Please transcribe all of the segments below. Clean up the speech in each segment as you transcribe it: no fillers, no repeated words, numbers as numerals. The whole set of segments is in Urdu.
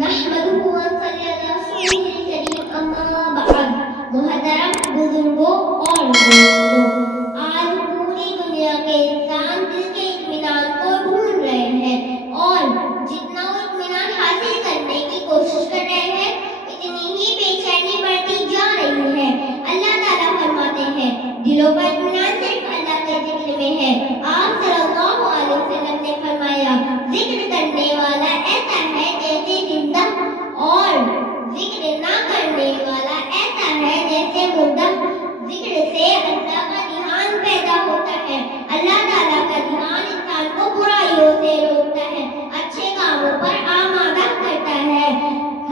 نحمده ونصلي على رسوله الكريم اما بعد. محترم بزرگوں اور دوستوں، آج پوری دنیا کے انسان دل کے اطمینان کو ڈھونڈ رہے ہیں اور جتنا وہ اطمینان حاصل کرنے کی کوشش کر رہے ہیں اتنی ہی بے چینی بڑھتی جا رہی ہے. اللہ تعالیٰ فرماتے ہیں دلوں کا اطمینان صرف اللہ کے ذکر میں ہے. آپ صلی اللہ علیہ وسلم نے فرمایا ذکر کرنے والا ایسا ہے جیسے زندہ اور ذکر نہ کرنے والا ایسا ہے جیسے مردہ. ذکر سے اللہ کا دھیان پیدا ہوتا ہے. اللہ تعالیٰ کا دھیان انسان کو برائیوں سے روکتا ہے، اچھے کاموں پر آمادہ کرتا ہے.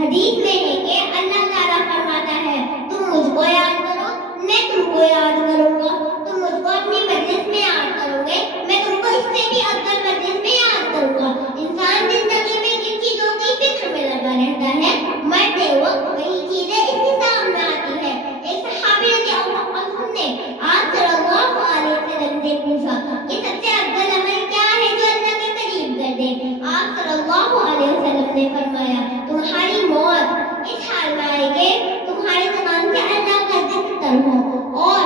حدیث میں ہے کہ اللہ تعالیٰ فرماتا ہے تم مجھ کو یاد کرو میں تم کو یاد کروں گا. تم مجھ کو اپنی مجلس میں یاد کرو گے میں تم کو اس سے بھی افضل مجلس میں یاد کروں گا. انسان زندگی میں جن چیزوں کی فکر میں لگا رہتا ہے مرتے وقت وہی چیزیں اس کے سامنے آتی ہے. ایک صحابی رضی اللہ عنہ نے آپ صلی اللہ علیہ وسلم سے پوچھا کہ سب سے افضل عمل کیا ہے جو اللہ کے قریب کر دے. آپ صلی اللہ علیہ وسلم نے فرمایا تمہاری موت اس حال میں آئے کہ تمہاری زبان سے اللہ کا ذکر ہو، اور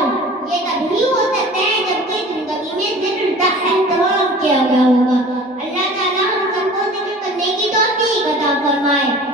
یہ تبھی ہو سکتا ہے جبکہ زندگی میں ذکر کا اہتمام کیا گیا ہوگا. اللہ تعالیٰ ہم سب کو ذکر کرنے کی توفیق عطا فرمائے.